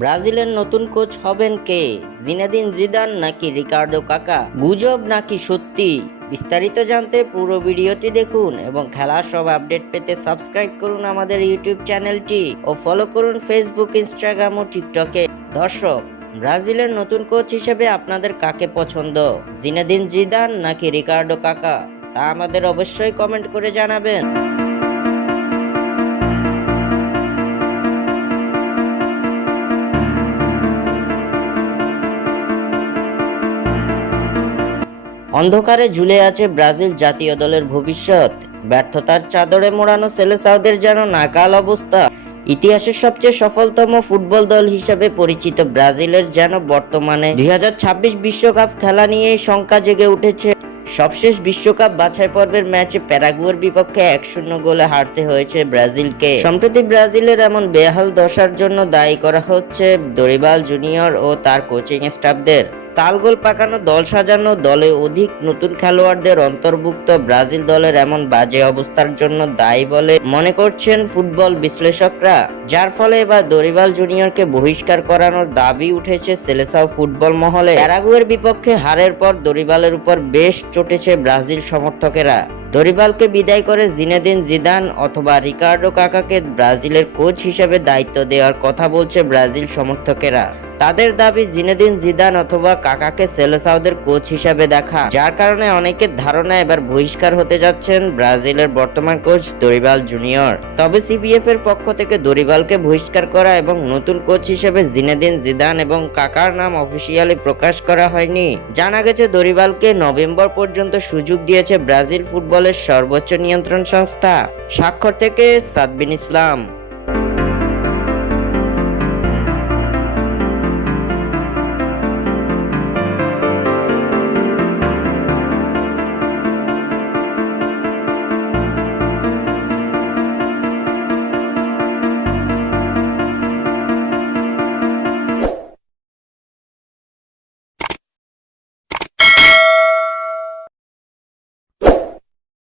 ব্রাজিলের নতুন কোচ হবেন কে? জিনেদিন জিদান নাকি রিকার্ডো কাকা? গুজব নাকি সত্যি? বিস্তারিত জানতে পুরো ভিডিওটি দেখুন এবং খেলার সব আপডেট পেতে সাবস্ক্রাইব করুন আমাদের ইউটিউব চ্যানেলটি ও ফলো করুন ফেসবুক, ইনস্টাগ্রাম ও টিকটকে। দর্শক, ব্রাজিলের নতুন কোচ হিসেবে আপনাদের কাকে পছন্দ? জিনেদিন জিদান নাকি রিকার্ডো কাকা? তা আমাদের অবশ্যই কমেন্ট করে জানাবেন। অন্ধকারে ঝুলে আছে ব্রাজিল জাতীয় দলের ভবিষ্যৎ। ব্যর্থতার চাদরে মোড়ানো সেলেসাওদের যেন নাকাল অবস্থা। ইতিহাসের সবচেয়ে সফলতম ফুটবল দল হিসেবে পরিচিত ব্রাজিলের যেন বর্তমানে 2026 বিশ্বকাপ খেলা নিয়েই শঙ্কা জেগে উঠেছে। সবশেষ বিশ্বকাপ বাছাই পর্বের ম্যাচে প্যারাগুয়ের বিপক্ষে 1-0 গোলে হারতে হয়েছে ব্রাজিলকে। সম্প্রতি ব্রাজিলের এমন বেহাল দশার জন্য দায়ী করা হচ্ছে দরিবাল জুনিয়র ও তার কোচিং স্টাফদের। তালগোল পাকানো দল সাজানো, দলে অধিক নতুন খেলোয়াড়দের অন্তর্ভুক্ত ব্রাজিল দলের এমন বাজে অবস্থার জন্য দায়ী বলে মনে করছেন ফুটবল বিশ্লেষকরা, যার ফলে এবার দরিবাল জুনিয়রকে বহিষ্কার করানোর দাবি উঠেছে সেলেসাও ফুটবল মহলে। প্যারাগুয়ের বিপক্ষে হারের পর দরিবালের উপর বেশ চটেছে ব্রাজিল সমর্থকেরা। দরিবালকে বিদায় করে জিনেদিন জিদান অথবা রিকার্ডো কাকাকে ব্রাজিলের কোচ হিসেবে দায়িত্ব দেওয়ার কথা বলছে ব্রাজিল সমর্থকেরা। তাদের দাবি জিনেদিন জিদান অথবা কাকাকে সেলেসাওদের কোচ হিসেবে দেখা, যার কারণে অনেকের ধারণা এবার বহিষ্কার হতে যাচ্ছেন ব্রাজিলের বর্তমান কোচ দরিবাল জুনিয়র। তবে সিবিএফ এর পক্ষ থেকে দরিবালকে বহিষ্কার করা এবং নতুন কোচ হিসেবে জিনেদিন জিদান এবং কাকার নাম অফিসিয়ালি প্রকাশ করা হয়নি। জানা গেছে দরিবালকে নভেম্বর পর্যন্ত সুযোগ দিয়েছে ব্রাজিল ফুটবলের সর্বোচ্চ নিয়ন্ত্রণ সংস্থা। স্বাক্ষর থেকে সাদবিন ইসলাম।